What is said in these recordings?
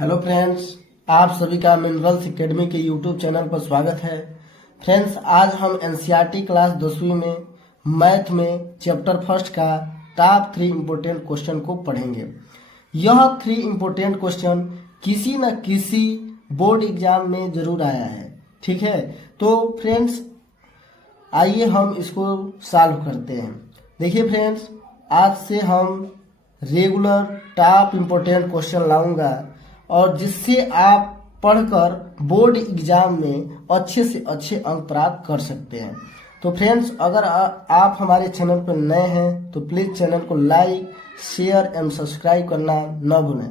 Hello friends, आप सभी का मिनरल्स एकेडमी के यूट्यूब चैनल पर स्वागत है। फ्रेंड्स, आज हम एनसीईआरटी क्लास 10वीं में मैथ में चैप्टर फर्स्ट का टॉप 3 इम्पोर्टेंट क्वेश्चन को पढ़ेंगे। यह 3 इम्पोर्टेंट क्वेश्चन किसी न किसी बोर्ड एग्जाम में जरूर आया है, ठीक है। तो फ्रेंड्स, आइए हम इसको सॉल्व करते हैं। देखिए फ्रेंड्स, आज से हम रेगुलर टॉप इम्पोर्टेंट क्वेश्चन लाऊंगा और जिससे आप पढ़कर बोर्ड एग्जाम में अच्छे से अच्छे अंक प्राप्त कर सकते हैं। तो फ्रेंड्स, अगर आप हमारे चैनल पर नए हैं तो प्लीज़ चैनल को लाइक, शेयर एंड सब्सक्राइब करना न भूलें।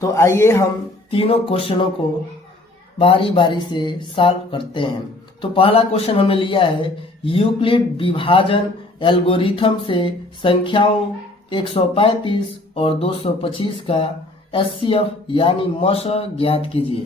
तो आइए हम तीनों क्वेश्चनों को बारी बारी से सॉल्व करते हैं। तो पहला क्वेश्चन हमने लिया है, यूक्लिड विभाजन एल्गोरिथम से संख्याओं 135 और 225 का एचसीएफ यानी मौसा ज्ञात कीजिए।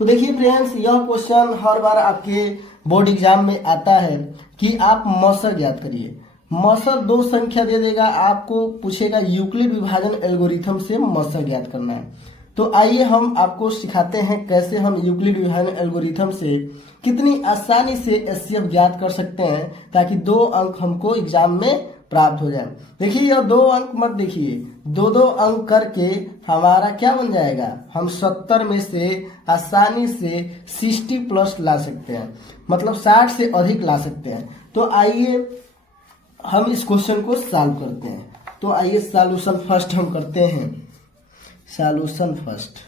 तो देखिए फ्रेंड्स, यह क्वेश्चन हर बार आपके बोर्ड एग्जाम में आता है कि आप मौसा ज्ञात करिए। मौसा 2 संख्या दे देगा, आपको पूछेगा यूक्लिड विभाजन एल्गोरिथम से मौसा ज्ञात करना है। तो आइए हम आपको सिखाते हैं कैसे हम यूक्लिड विभाजन एल्गोरिथम से कितनी आसानी से एचसीएफ ज्ञात कर सकते हैं ताकि 2 अंक हमको एग्जाम में प्राप्त हो जाए। देखिए, यह 2 अंक मत देखिए, 2-2 अंक करके हमारा क्या बन जाएगा, हम 70 में से आसानी से 60 प्लस ला सकते हैं, मतलब 60 से अधिक ला सकते हैं। तो आइए हम इस क्वेश्चन को सॉल्व करते हैं। तो आइए सॉल्यूशन फर्स्ट हम करते हैं। सॉल्यूशन फर्स्ट,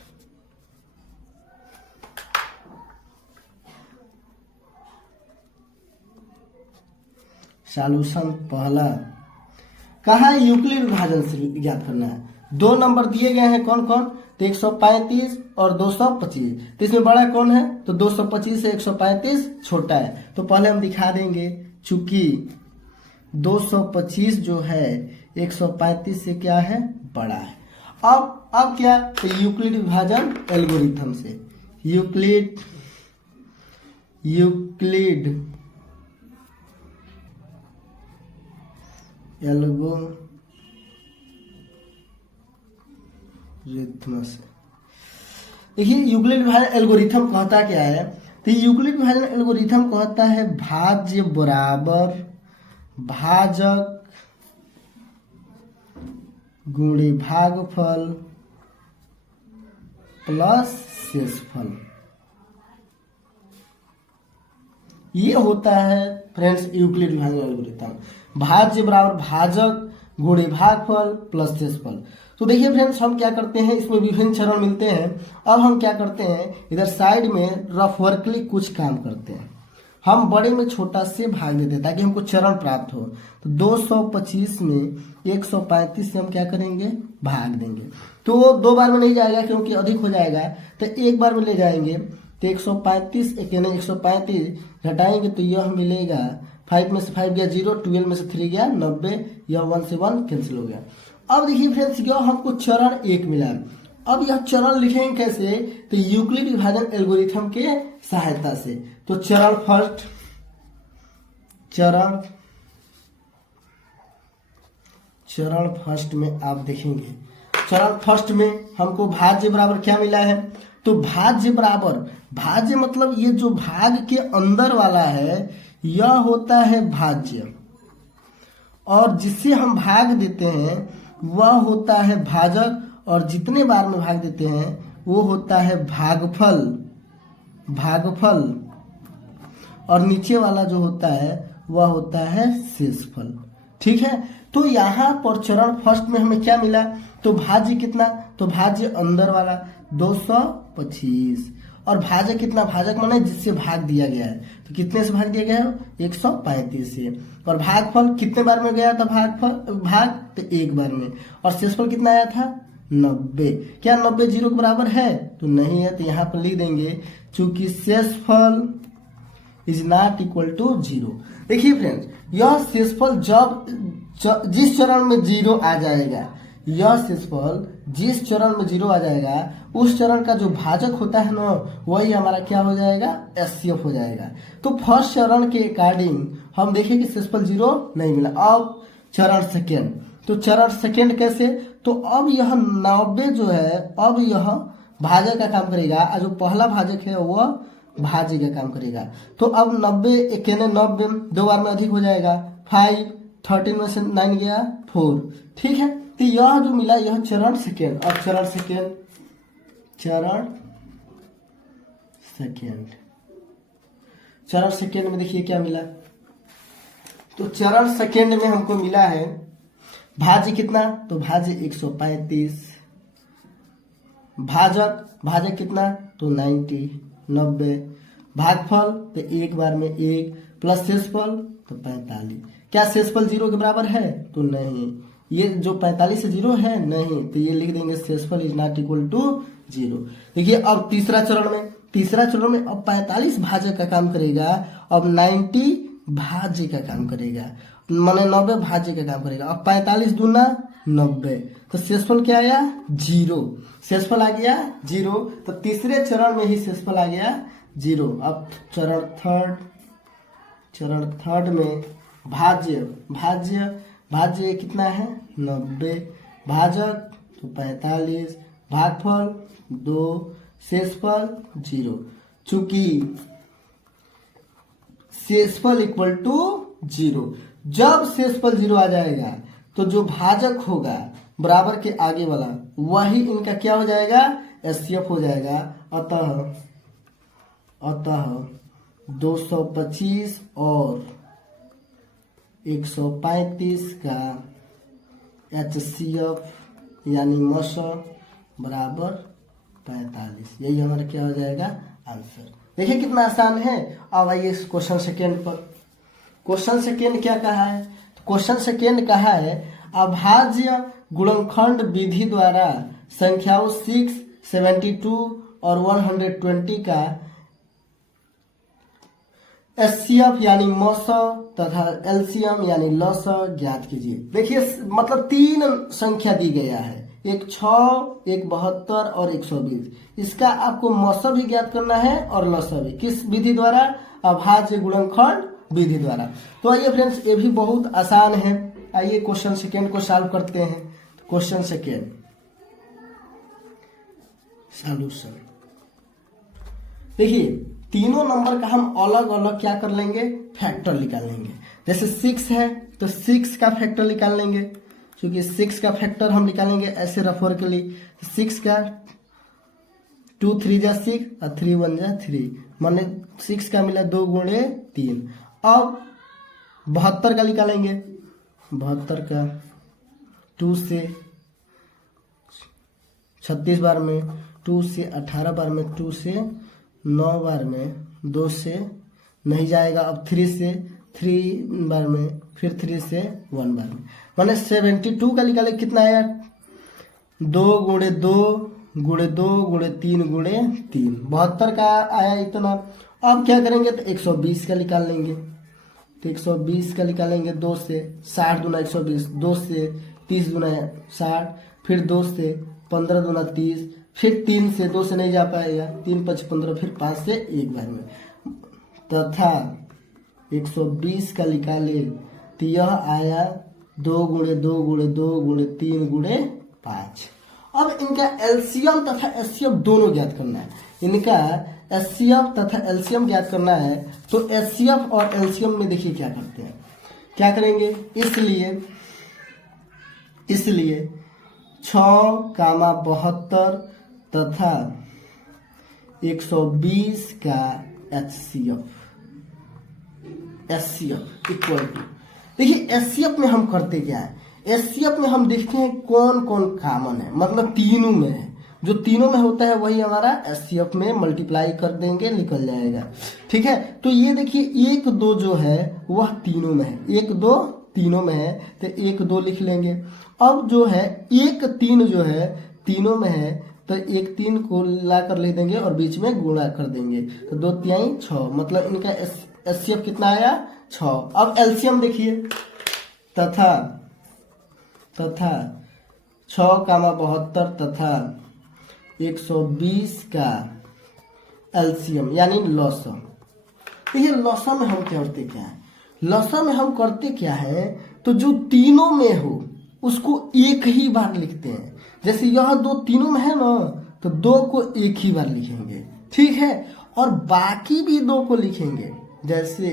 सॉल्यूशन पहला, कहा यूक्लिड विभाजन से ज्ञात करना है। 2 नंबर दिए गए हैं, कौन कौन, तो 135 और 225। तो इसमें बड़ा कौन है, तो 225 से 135 छोटा है। तो पहले हम दिखा देंगे, चूंकि 225 जो है 135 से क्या है, बड़ा है। अब क्या, तो यूक्लिड विभाजन एल्गोरिथम से, यूक्लिड एल्गोरिथम से। देखिए, यूक्लिड विभाजन एल्गोरिथम कहता क्या है, तो यूक्लिड विभाजन एल्गोरिथम कहता है भाज्य बराबर भाजक गुणे भागफल प्लस शेषफल। ये होता है फ्रेंड्स यूक्लिड विभाजन एल्गोरिथम, भाज्य बराबर भाजक गुणे भागफल प्लस शेषफल। तो देखिए फ्रेंड्स, हम क्या करते हैं, इसमें विभिन्न चरण मिलते हैं। अब हम क्या करते हैं, इधर साइड में रफ वर्कली कुछ काम करते हैं। हम बड़े में छोटा से भाग देते हैं ताकि हमको चरण प्राप्त हो। तो 225 में 135 से हम क्या करेंगे, भाग देंगे। तो वो 2 बार में नहीं जाएगा क्योंकि अधिक हो जाएगा, तो 1 बार में ले जाएंगे। तो 135 135 घटाएंगे तो यह मिलेगा, 5 में से 5 गया 0, 12 में से 3 गया 90, यह 1 से 1 कैंसिल हो गया। अब देखिए फ्रेंड्स, यह हमको चरण 1 मिला। अब यह चरण लिखेंगे कैसे, तो यूक्लिड विभाजन एल्गोरिथम के सहायता से। तो चरण फर्स्ट में आप देखेंगे, चरण फर्स्ट में हमको भाज्य बराबर क्या मिला है, तो भाज्य बराबर, भाज्य मतलब ये जो भाग के अंदर वाला है यह होता है भाज्य, और जिससे हम भाग देते हैं वह होता है भाजक, और जितने बार में भाग देते हैं वो होता है भागफल, और नीचे वाला जो होता है वह होता है शेषफल, ठीक है। तो यहाँ पर चरण फर्स्ट में हमें क्या मिला, तो भाज्य कितना, तो भाज्य अंदर वाला 225, और भाजक कितना, भाजक माने जिससे भाग दिया गया है, तो कितने से भाग दिया गया है, 135 से। और भागफल कितने बार में गया था, भाग तो 1 बार में। और शेषफल कितना आया था, 90। क्या 90 0 के बराबर है, तो नहीं है। तो यहाँ पर लिख देंगे, चूंकि शेषफल इज नॉट इक्वल टू 0। देखिए फ्रेंड्स, यह शेषफल जिस चरण में 0 आ जाएगा, यह शेषफल जिस चरण में 0 आ जाएगा, उस चरण का जो भाजक होता है ना, वही हमारा क्या हो जाएगा, एचसीएफ हो जाएगा। तो फर्स्ट चरण के अकॉर्डिंग हम देखें कि शेषफल 0 नहीं मिला। अब चरण सेकेंड, तो चरण सेकेंड कैसे, तो अब यह 90 जो है, अब यह भाजक का काम करेगा और जो पहला भाजक है वह भाज्य का काम करेगा। तो अब 90 91 90 दो बार में अधिक हो जाएगा, 5 13 में से 9 गया 4। ठीक है, तो यह जो मिला यह चरण सेकेंड। अब चरण सेकेंड में देखिए क्या मिला। तो चरण सेकेंड में हमको मिला है भाज्य कितना, तो भाज्य 135, भाजक कितना, तो 90, भागफल तो एक बार में 1 प्लस शेषफल तो 45। क्या शेषफल 0 के बराबर है, तो नहीं, ये जो 45 से 0 है नहीं, तो ये लिख देंगे शेषफल इज नॉट इक्वल टू 0। देखिए अब तीसरा चरण में अब 45 भाजक का काम करेगा, अब 90 भाज्य का काम करेगा, माने 90 भाज्य का काम करेगा। अब 45 दूना 90, तो शेषफल क्या आया 0, शेषफल आ गया 0। तो तीसरे चरण में ही शेषफल आ गया 0। अब चरण थर्ड में भाज्य कितना है 90, भाजक तो 45, भागफल 2, शेषफल 0। चूंकि शेषफल इक्वल टू 0, जब शेषफल 0 आ जाएगा तो जो भाजक होगा बराबर के आगे वाला वही इनका क्या हो जाएगा, एचसीएफ हो जाएगा। अतः 225 और 135 का एचसीएफ यानी मस बराबर 45। यही हमारा क्या हो जाएगा आंसर। देखिए कितना आसान है। अब आइए क्वेश्चन सेकेंड पर। क्वेश्चन सेकेंड क्या कहा है, क्वेश्चन सेकेंड कहा है अभाज्य गुणनखंड विधि द्वारा संख्याओं 6, 72 और 120 का एचसीएफ यानी मस तथा एलसीएम यानी लस ज्ञात कीजिए। देखिए मतलब 3 संख्या दी गया है, एक 6, एक 72 और 120। इसका आपको मस भी ज्ञात करना है और लस भी। किस विधि द्वारा, अभाज्य गुणनखंड विधि द्वारा। तो आइए फ्रेंड्स ये भी बहुत आसान है। आइए क्वेश्चन सेकेंड को सॉल्व करते हैं। Question second solution. देखिए तीनों नंबर का हम अलग अलग क्या कर लेंगे, फैक्टर निकाल लेंगे। जैसे 6 है तो 6 का फैक्टर निकाल लेंगे, क्योंकि 6 का फैक्टर हम निकालेंगे ऐसे रफर के लिए। 6 का 2 3 जा 6 और 3 1 जा 3, माने 6 का मिला 2 गुणे 3। अब 72 का निकालेंगे। 72 का 2 से 36 बार में, 2 से 18 बार में, 2 से 9 बार में, 2 से नहीं जाएगा। अब 3 से 3 बार में, फिर 3 से 1 बार में, माने 72 का निकाले कितना आया, 2 गुणे 2 गुणे 2 गुणे 3 गुणे 3। 72 का आया इतना। अब क्या करेंगे तो 120 का निकाल लेंगे। तो 120 का निकालेंगे 2 से, 60 दूना 120, 2 से 30 दूना 60, फिर 2 से 15 दूना 30, फिर 3 से 2 से नहीं जा पाएगा, 3 5 15, फिर 5 से 1 बार में, तथा 120 का निकाले तो यह आया 2 गुणे 2 गुणे 2 गुणे 3 गुणे 5। अब इनका एलसीएम तथा एचसीएफ दोनों ज्ञात करना है। इनका एचसीएफ तथा एलसीएम ज्ञात करना है। तो एचसीएफ और एलसीएम में देखिए क्या करते हैं, क्या करेंगे, इसलिए 6, 72 तथा 120 का एचसीएफ इक्वल टू, देखिए एचसीएफ में हम करते क्या है, एचसीएफ में हम देखते हैं कौन कौन कॉमन है, मतलब तीनों में है। जो तीनों में होता है वही हमारा एचसीएफ में मल्टीप्लाई कर देंगे, निकल जाएगा। ठीक है, तो ये देखिए 1 2 जो है वह तीनों में है, 1 2 तीनों में है, तो 1 2 लिख लेंगे। अब जो है 1 3 जो है तीनों में है, तो 1 3 को ला कर लिख देंगे और बीच में गुणा कर देंगे, तो 2 3 6, मतलब इनका एचसीएफ कितना आया 6। अब एलसीएम देखिए, तथा 6, 72 तथा 120 का एलसीएम यानी लॉसम। देखिए लॉसम में हम करते क्या है, लॉसम में हम करते क्या है, तो जो तीनों में हो उसको एक ही बार लिखते हैं। जैसे यह 2 तीनों में है ना, तो 2 को एक ही बार लिखेंगे, ठीक है। और बाकी भी 2 को लिखेंगे। जैसे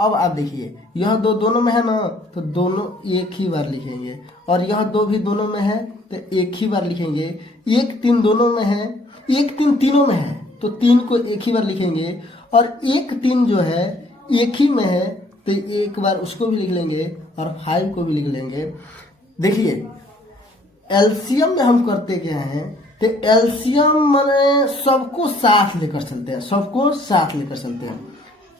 अब आप देखिए यह 2 दोनों में है ना, तो दोनों एक ही बार लिखेंगे। और यह 2 भी दोनों में है तो एक ही बार लिखेंगे। 1 3 दोनों में है, 1 3 तीनों में है तो 3 को एक ही बार लिखेंगे। और 1 3 जो है एक ही में है तो एक बार उसको भी लिख लेंगे और 5 को भी लिख लेंगे। देखिए एलसीएम में हम करते क्या हैं, तो एलसीएम माने सबको साथ लेकर चलते हैं, सबको साथ लेकर चलते हैं।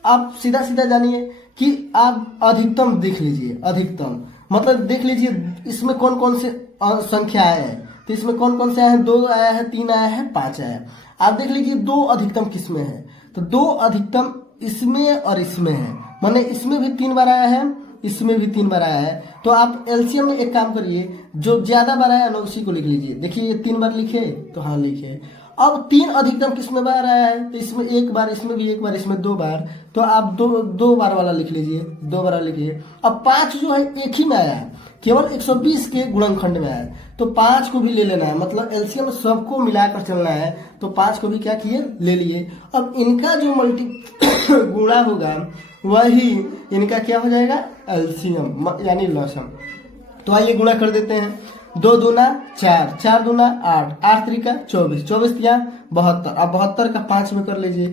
आप सीधा सीधा जानिए कि आप अधिकतम देख लीजिए, अधिकतम मतलब देख लीजिए इसमें कौन कौन से संख्या आए हैं। तो इसमें कौन कौन से आए हैं, 2 आया है, 3 आया है, 5 आया है। आप देख लीजिए 2 अधिकतम किसमें है, तो 2 अधिकतम इसमें और इसमें है, माने इसमें भी 3 बार आया है, इसमें भी 3 बार आया है। तो आप एलसीएम में एक काम करिए, जो ज्यादा बार आया ना उसी को लिख लीजिए। देखिए ये 3 बार लिखे तो हाँ लिखे। अब 3 अधिकतम किसमें बार आया है, तो इसमें 1 बार, इसमें भी 1 बार, इसमें 2 बार, तो आप दो बार वाला लिख लीजिए, 2 बार लिखिए। अब 5 जो है एक ही में आया है, केवल 120 के गुणनखंड में आया है, तो 5 को भी ले लेना है। मतलब एलसीएम सबको मिलाकर चलना है, तो 5 को भी क्या किए, ले लिए। अब इनका जो गुणा होगा वही इनका क्या हो जाएगा, एलसीएम यानी लसम। तो आइए गुणा कर देते हैं। 2 दूना 4, 4 दूना 8, 8 त्रिका 24, 24 तिया 72। अब 72 का 5 में कर लीजिए।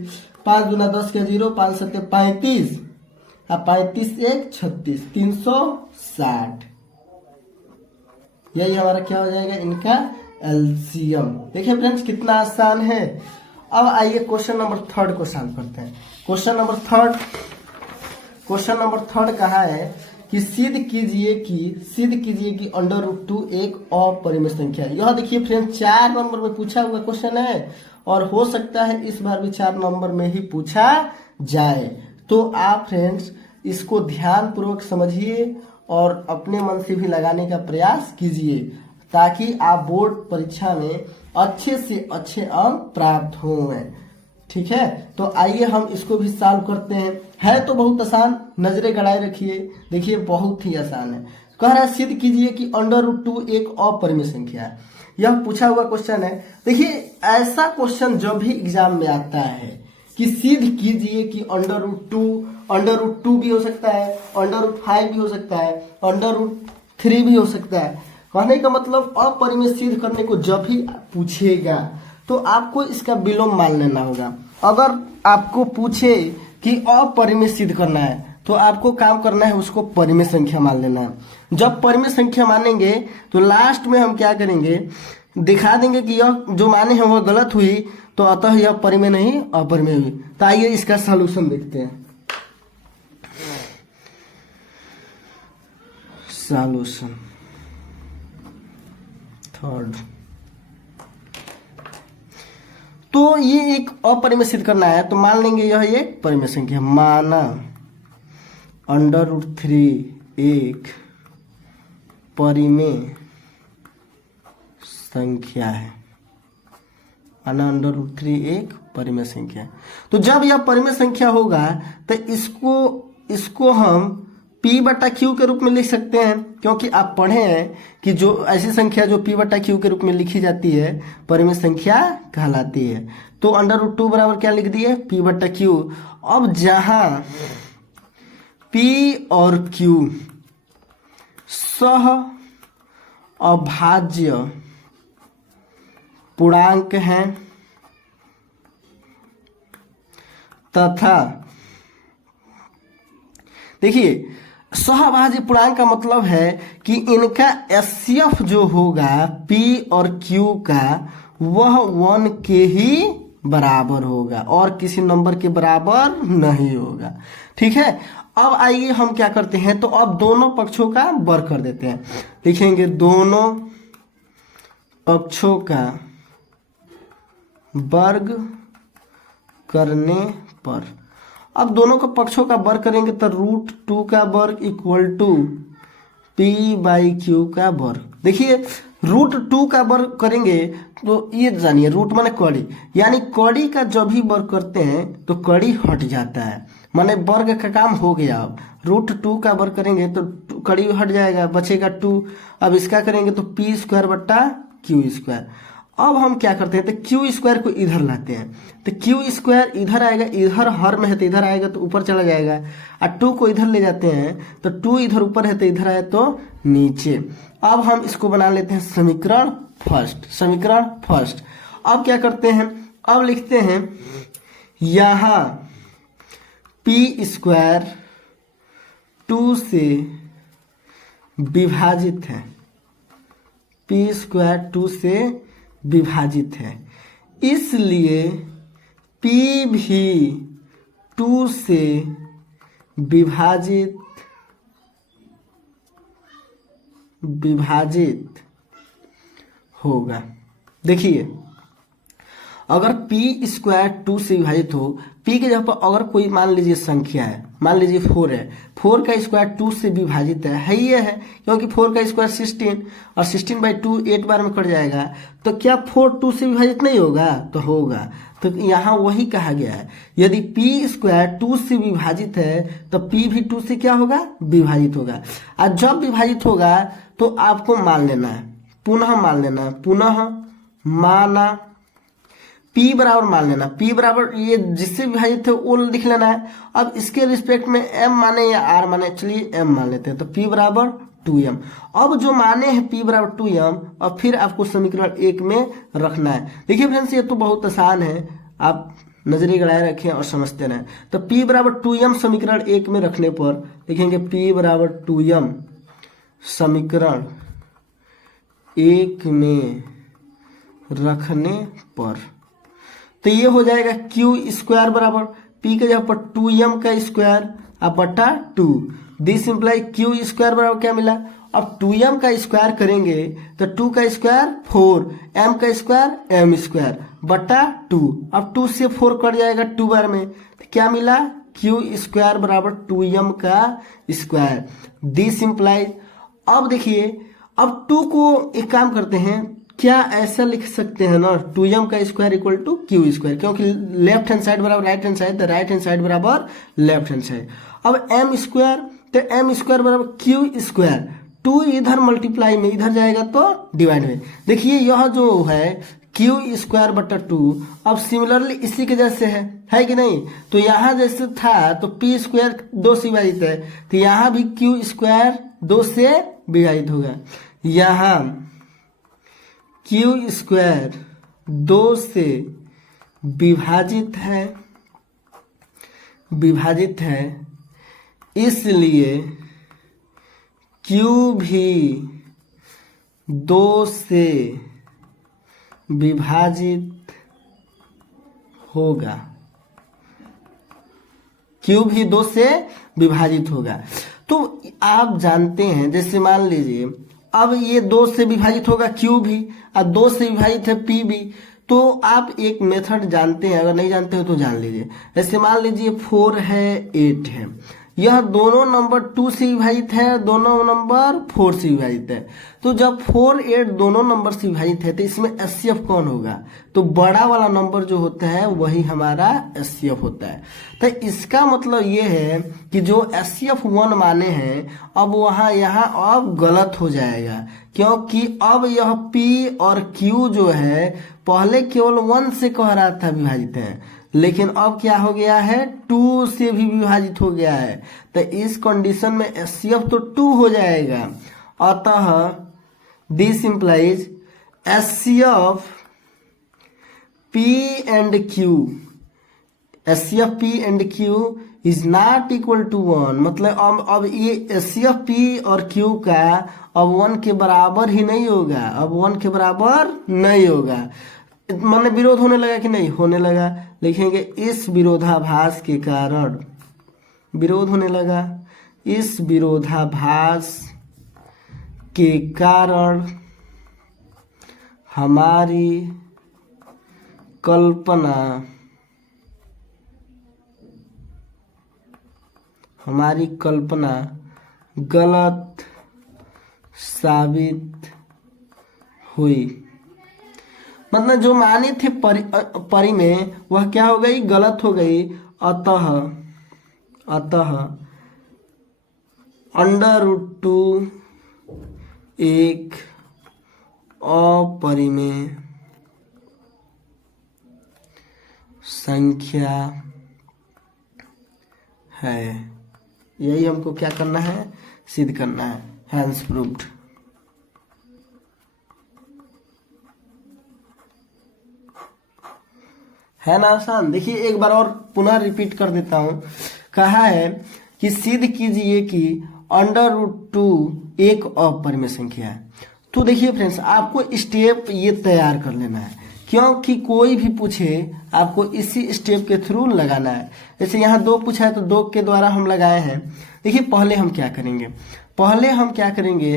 5 दूना 10 का 0, 5 7 35, अब 35 1 36, 360। यही हमारा क्या हो जाएगा, इनका एलसीएम। देखिए फ्रेंड्स कितना आसान है। अब आइए क्वेश्चन नंबर 3 को सॉल्व करते हैं। क्वेश्चन नंबर 3 कहा है कि सिद्ध कीजिए कि √2 एक अपरिमेय संख्या है। यह देखिए फ्रेंड्स 4 नंबर में पूछा हुआ क्वेश्चन है और हो सकता है इस बार भी 4 नंबर में ही पूछा जाए। तो आप फ्रेंड्स इसको ध्यान पूर्वक समझिए और अपने मन से भी लगाने का प्रयास कीजिए ताकि आप बोर्ड परीक्षा में अच्छे से अच्छे अंक प्राप्त हों। ठीक है, तो आइए हम इसको भी सॉल्व करते हैं। है तो बहुत आसान, नजरें गड़ाए रखिए। देखिए बहुत ही आसान है। कह रहा है सिद्ध कीजिए कि √2 एक अपरिमेय संख्या है। यह पूछा हुआ क्वेश्चन है। देखिए ऐसा क्वेश्चन जब भी एग्जाम में आता है कि सिद्ध कीजिए कि √2 भी हो सकता है, √5 भी हो सकता है, √3 भी हो सकता है। कहने का मतलब अपरिमेय सिद्ध करने को जब भी पूछेगा तो आपको इसका विलोम मान लेना होगा। अगर आपको पूछे कि अपरिमेय सिद्ध करना है तो आपको काम करना है, उसको परिमेय संख्या मान लेना है। जब परिमेय संख्या मानेंगे तो लास्ट में हम क्या करेंगे, दिखा देंगे कि यह जो माने हैं वह गलत हुई, तो अतः यह परिमेय नहीं अपरिमेय हुई। तो आइए इसका सॉल्यूशन देखते हैं। सॉल्यूशन 3, तो ये एक अपरिमेय सिद्ध करना है तो मान लेंगे यह एक परिमेय संख्या। माना √3 एक परिमेय संख्या है। माना √3 एक परिमेय संख्या। तो जब यह परिमेय संख्या होगा तो इसको हम P/Q के रूप में लिख सकते हैं, क्योंकि आप पढ़े हैं कि जो ऐसी संख्या जो P/Q के रूप में लिखी जाती है परिमेय संख्या कहलाती है। तो √2 बराबर क्या लिख दिए, P/Q। अब जहां P और Q सह अभाज्य पूर्णांक हैं तथा देखिए सहअभाज्य पूर्णांक का मतलब है कि इनका HCF जो होगा P और Q का वह 1 के ही बराबर होगा और किसी नंबर के बराबर नहीं होगा। ठीक है, अब आइए हम क्या करते हैं, तो अब दोनों पक्षों का वर्ग कर देते हैं। लिखेंगे दोनों पक्षों का वर्ग करने पर, अब दोनों का पक्षों का वर्ग करेंगे तो √2 का वर्ग = P/Q का वर्ग। देखिए √2 का वर्ग करेंगे तो ये जानिए, रूट माने कड़ी, यानी कड़ी का जब भी वर्ग करते हैं तो कड़ी हट जाता है, माने वर्ग का काम हो गया। अब √2 का वर्ग करेंगे तो कड़ी हट जाएगा, बचेगा 2। अब इसका करेंगे तो P² / Q²। अब हम क्या करते हैं, तो क्यू स्क्वायर को इधर लाते हैं, तो क्यू स्क्वायर इधर आएगा, इधर हर में है तो इधर आएगा तो ऊपर चला जाएगा, और 2 को इधर ले जाते हैं तो 2 इधर ऊपर है तो इधर आए तो नीचे। अब हम इसको बना लेते हैं समीकरण फर्स्ट। अब क्या करते हैं, अब लिखते हैं यहां पी स्क्वायर 2 से विभाजित है, पी स्क्वायर 2 से विभाजित है, इसलिए P भी 2 से विभाजित होगा। देखिए अगर P स्क्वायर 2 से विभाजित हो, P के जगह पर अगर कोई मान लीजिए संख्या है, मान लीजिए 4 है, 4 का स्क्वायर 2 से विभाजित है ये है, क्योंकि 4 का स्क्वायर 16 और 16/2 8 बार में कट जाएगा, तो क्या 4 2 से विभाजित नहीं होगा, तो होगा। तो यहाँ वही कहा गया है, यदि P स्क्वायर 2 से विभाजित है तो P भी 2 से क्या होगा, विभाजित होगा। और जब विभाजित होगा तो आपको मान लेना है, पुनः माना, P बराबर मान लेना, P बराबर ये जिससे विभाजित है वो लिख लेना है। अब इसके रिस्पेक्ट में M माने या R माने, चलिए M मान लेते हैं, तो P बराबर 2M। अब जो माने हैं P बराबर 2M, और फिर आपको समीकरण 1 में रखना है। देखिए फ्रेंड्स ये तो बहुत आसान है, आप नजरें गड़ाए रखें और समझते रहें। तो P बराबर 2M समीकरण 1 में रखने पर लिखेंगे P बराबर 2M समीकरण 1 में रखने पर, तो ये हो जाएगा क्यू स्क्वायर बराबर P के जगह पर 2M का स्क्वायर अब बटा 2, दिस इम्प्लाई क्यू स्क्वायर बराबर क्या मिला, अब 2M का स्क्वायर करेंगे तो 2 का स्क्वायर 4, M का स्क्वायर M स्क्वायर बटा 2, अब 2 से 4 कट जाएगा 2 बार में, तो क्या मिला, क्यू स्क्वायर बराबर 2M का स्क्वायर, दिस इम्प्लाई। अब देखिए अब 2 को एक काम करते हैं, क्या ऐसा लिख सकते हैं ना, 2M का square equal to q square, क्योंकि लेफ्ट हैंड साइड बराबर राइट हैंड साइड, तो राइट हैंड साइड बराबर लेफ्ट हैंड साइड। अब M स्क्वायर, तो M स्क्वायर बराबर क्यू स्क्वायर, 2 इधर मल्टीप्लाई में इधर जाएगा तो डिवाइड में। देखिए यह जो है क्यू स्क्वायर बटा 2, अब सिमिलरली इसी के जैसे है कि नहीं, तो यहाँ जैसे था तो P स्क्वायर 2 से विभाजित है, तो यहाँ भी क्यू स्क्वायर 2 से विभाजित होगा, यहाँ क्यू स्क्वायर 2 से विभाजित है, इसलिए क्यू भी 2 से विभाजित होगा, क्यू भी 2 से विभाजित होगा। तो आप जानते हैं, जैसे मान लीजिए अब ये 2 से विभाजित होगा क्यू भी, और 2 से विभाजित है P भी, तो आप एक मेथड जानते हैं, अगर नहीं जानते हो तो जान लीजिए। जैसे मान लीजिए 4 है 8 है, यह दोनों नंबर 2 से विभाजित है, दोनों नंबर 4 से विभाजित है, तो जब 4 8 दोनों नंबर से विभाजित है तो इसमें HCF कौन होगा, तो बड़ा वाला नंबर जो होता है वही हमारा HCF होता है। तो इसका मतलब ये है कि जो HCF 1 माने हैं अब वहाँ यहाँ अब गलत हो जाएगा, क्योंकि अब यह P और Q जो है पहले केवल 1 से कह रहा था विभाजित है, लेकिन अब क्या हो गया है, 2 से भी विभाजित हो गया है, तो इस कंडीशन में HCF तो 2 हो जाएगा। अतः this implies HCF P and Q is not equal to 1, मतलब अब ये HCF P और Q का अब 1 के बराबर ही नहीं होगा, अब 1 के बराबर नहीं होगा, माने विरोध होने लगा कि नहीं, होने लगा। लिखेंगे इस विरोधाभास के कारण, विरोध होने लगा, इस विरोधाभास के कारण हमारी कल्पना गलत साबित हुई, मतलब जो माने थे परी में वह क्या हो गई, गलत हो गई। अतः √2 एक अपरिमेय संख्या है। यही हमको क्या करना है, सिद्ध करना है। Hence proved. है ना आसान। देखिए एक बार और पुनः रिपीट कर देता हूं। कहा है कि सिद्ध कीजिए कि √2 एक अपरिमेय संख्या है। तो देखिए फ्रेंड्स, आपको स्टेप ये तैयार कर लेना है, क्योंकि कोई भी पूछे आपको इसी स्टेप के थ्रू लगाना है। जैसे यहाँ 2 पूछा है तो 2 के द्वारा हम लगाए हैं। देखिए पहले हम क्या करेंगे,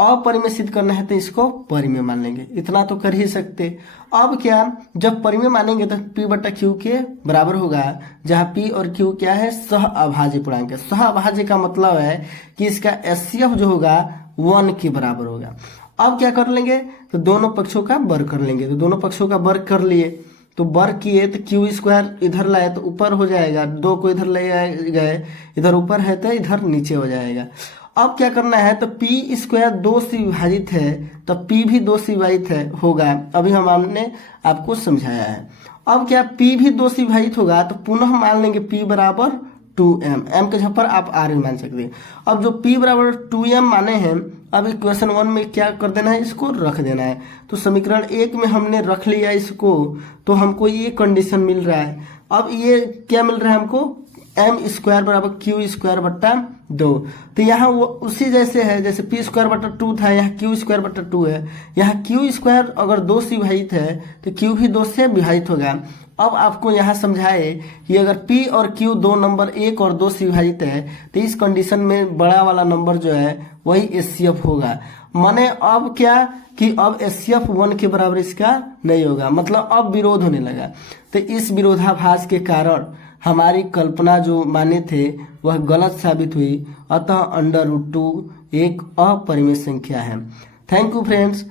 अपरिमेय सिद्ध करना है तो इसको परिमेय मान लेंगे, इतना तो कर ही सकते। अब क्या, जब परिमेय मानेंगे तो P/Q के बराबर होगा, जहाँ P और Q क्या है, सह अभाज्य पूर्णांक है। सह अभाज्य का मतलब है कि इसका HCF जो होगा 1 के बराबर होगा। अब क्या कर लेंगे, तो दोनों पक्षों का वर्ग कर लेंगे। तो दोनों पक्षों का वर्ग कर लिए, तो वर्ग किए तो Q² इधर लाए तो ऊपर हो जाएगा, 2 को इधर ले गए, इधर ऊपर है तो इधर नीचे हो जाएगा। अब क्या करना है, तो P² 2 से विभाजित है तो P भी 2 से विभाजित होगा। अभी हमने आपको समझाया है। अब क्या, P भी 2 से विभाजित होगा तो पुनः मान लेंगे P बराबर 2m। m के जगह पर आप r भी मान सकते हैं। अब जो P बराबर 2m माने हैं, अब इक्वेशन 1 में क्या कर देना है, इसको रख देना है। तो समीकरण 1 में हमने रख लिया इसको, तो हमको ये कंडीशन मिल रहा है। अब ये क्या मिल रहा है हमको, m² बराबर Q²/2। तो यहाँ वो उसी जैसे है, जैसे P²/2 था, यहाँ Q²/2 है। यहाँ Q² अगर 2 से विभाजित है तो Q भी 2 से विभाजित होगा। अब आपको यहाँ समझाए कि अगर P और Q दो नंबर 1 और 2 से विभाजित है तो इस कंडीशन में बड़ा वाला नंबर जो है वही HCF होगा। माने अब क्या कि अब HCF 1 के बराबर इसका नहीं होगा, मतलब अब विरोध होने लगा। तो इस विरोधाभास के कारण हमारी कल्पना जो माने थे वह गलत साबित हुई, अतः √2 एक अपरिमेय संख्या है। Thank you friends.